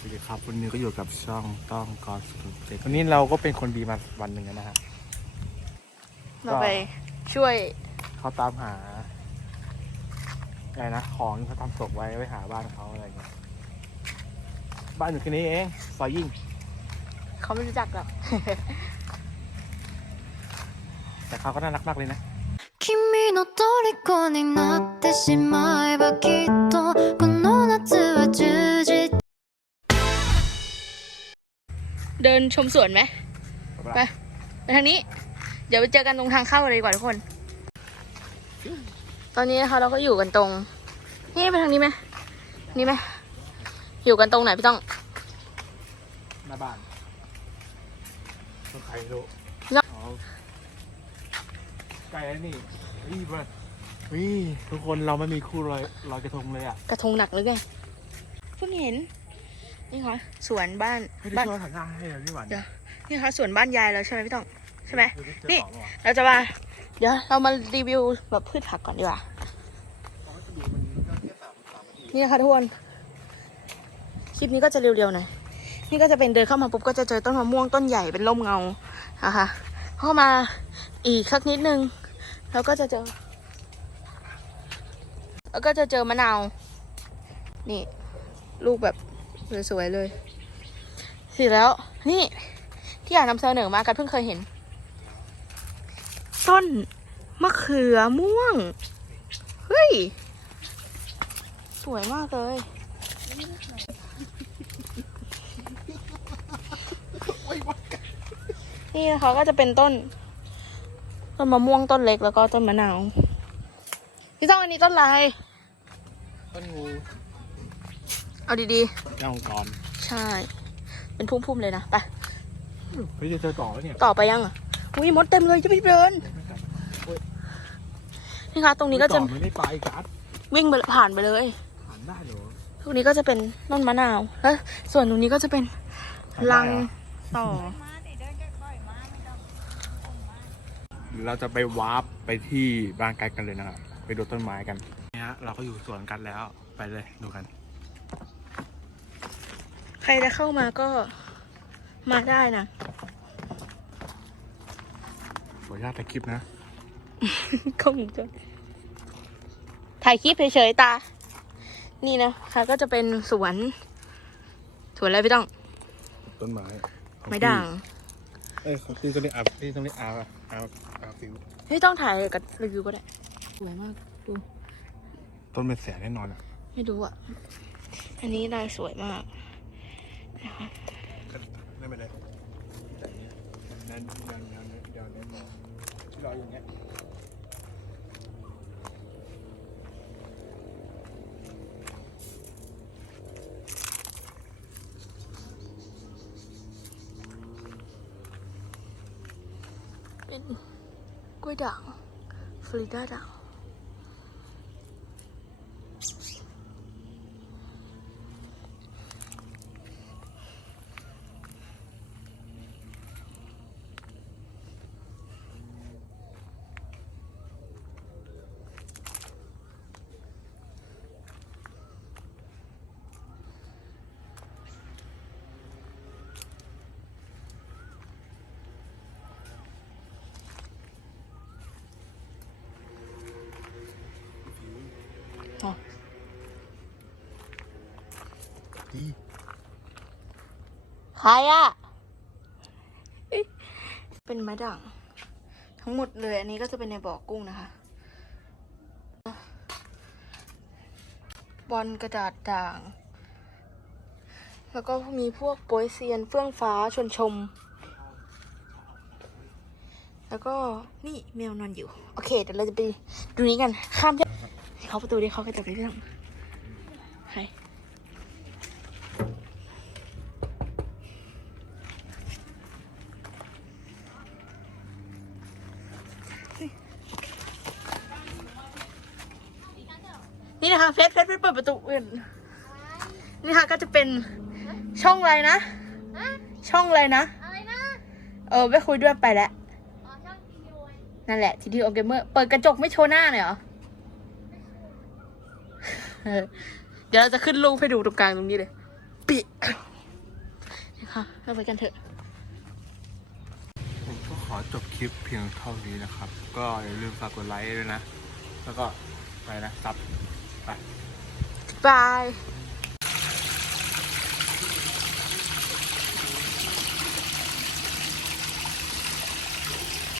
สวัสดีครับวันนี้ก็อยู่กับช่องต้องกอสุดเด็กวันนี้เราก็เป็นคนดีมาวันหนึ่งแล้วนะครับ เราไปช่วย เขาตามหาอะไรนะของที่เขาทำตกไว้ไว้หาบ้านเขาอะไรเงี้ยบ้านอยู่แค่นี้เองซอยยิ่ง เขาไม่รู้จักหรอก แต่เขาก็น่ารักมากเลยนะ 君の虜になってしまえばきっとこの夏は充実 เดินชมสวนไหมไปไปทางนี้ เดี๋ยวไปเจอกันตรงทางเข้าเลยดีกว่าทุกคน ตอนนี้นะคะเราก็อยู่กันตรง นี่ไปทางนี้ไหมนี่ไหมอยู่กันตรงไหนพี่ต้องหน้าบ้านต้องใครรู้เนอะอ๋อใกล้แล้วนี่วิ่งมาวิ่ทุกคนเราไม่มีคู่ลอยลอยกระทงเลยอะ กระทงหนักหรือไงเพิ่งเห็น นี่ค่ะสวนบ้านไม่ได้บ้าน ช่วยหันหน้าให้เลยพี่หวานเดี๋ยว นี่ค่ะสวนบ้านยายเราใช่ไหมพี่ต้อง ใช่ไหมดูดิเจอนี่ของเหรอเราจะมา เดี๋ยวเรามารีวิวแบบพืชผักก่อนดีกว่า นี่นะคะทุกคน คลิปนี้ก็จะเร็วๆหน่อย นี่ก็จะเป็นเดินเข้ามาปุ๊บก็จะเจอต้นมะม่วงต้นใหญ่เป็นร่มเงานะคะเข้ามาอีกสักนิดนึง แล้วก็จะเจอ แล้วก็จะเจอมะนาว นี่ ลูกแบบ สวยๆเลยเสร็จแล้ว นี่ที่อยากนำเสนอมากันเพิ่งเคยเห็น ต้นมะเขือม่วง เฮ้ย สวยมากเลย นี่นะคะก็จะเป็นต้น ต้นมะม่วงต้นเล็กแล้วก็ต้นมะนาว พี่ต้องอันนี้ต้นอะไรต้นงู เอาดีย่างกรๆ ใช่ เป็นพุ่มๆเลยนะไป เฮ้ยจะเจอต่อแล้วเนี่ยต่อไปยังอะอุ้ยมดเต็มเลยจะไปเดินนี่คะตรงนี้ก็จะต่อไม่ได้ไปการ์ดวิ่งไปผ่านไปเลย หันได้เหรอตรงนี้ก็จะเป็นต้นมะนาวแล้วส่วนตรงนี้ก็จะเป็นลังต่อ เราจะไปวาร์ปไปที่บ้านไกลกันเลยนะครับไปดูต้นไม้กันเนี่ยฮะเราก็อยู่สวนกันแล้วไปเลยดูกัน ใครจะเข้ามาก็มาได้นะ ขออนุญาตถ่ายคลิปนะก็มึงจะถ่ายคลิปเฉยๆตา นี่นะคะก็จะเป็นสวน สวนอะไรพี่ต้อง ต้นไม้ของไม้ด่างพี่เอ้ยของพี่ต้องเรียกอาพี่ต้องเรียกอาอาอาฟิวพี่ต้องถ่ายกับรีวิวก็ได้ สวยมากดูต้นเป็นแสนแน่นอนอะ ไม่รู้อะ อันนี้ลายสวยมาก ไม่เป็นไรแต่เนี้ย นั่นยันยันยันยันที่รออย่างเงี้ย เป็นกล้วยด่างฟลอริดาด่าง ดี ใครอะเอ๊ะเป็นไม้ด่าง ทั้งหมดเลย อันนี้ก็จะเป็นในบ่อกุ้งนะคะ บอลกระดาษด่าง แล้วก็มีพวกโปยเซียนเฟื่องฟ้าชวนชม แล้วก็นี่แมวนอนอยู่ โอเค เดี๋ยวเราจะไปดูนี้กัน ข้าม เขาประตูดิเขาไปจับไปพี่ทำใครนี่นะคะเฟสเฟสเฟสเปิดประตูอื่นนี่ค่ะก็จะเป็นช่องอะไรนะ ช่องอะไรนะ อะไรนะ เออไม่คุยด้วยไปแล้วอ๋อช่องทีวีนั่นแหละทีทีโอเกมเมอร์เปิดกระจกไม่โชว์หน้าหน่อยเหรอ เออเดี๋ยวเราจะขึ้นรูปให้ดูตรงกลางตรงนี้เลยปิค่ะเราไปกันเถอะ ผมก็ขอจบคลิปเพียงเท่านี้นะครับ ก็อย่าลืมฝากกดไลค์ด้วยนะ แล้วก็ไปนะซับ ไปบาย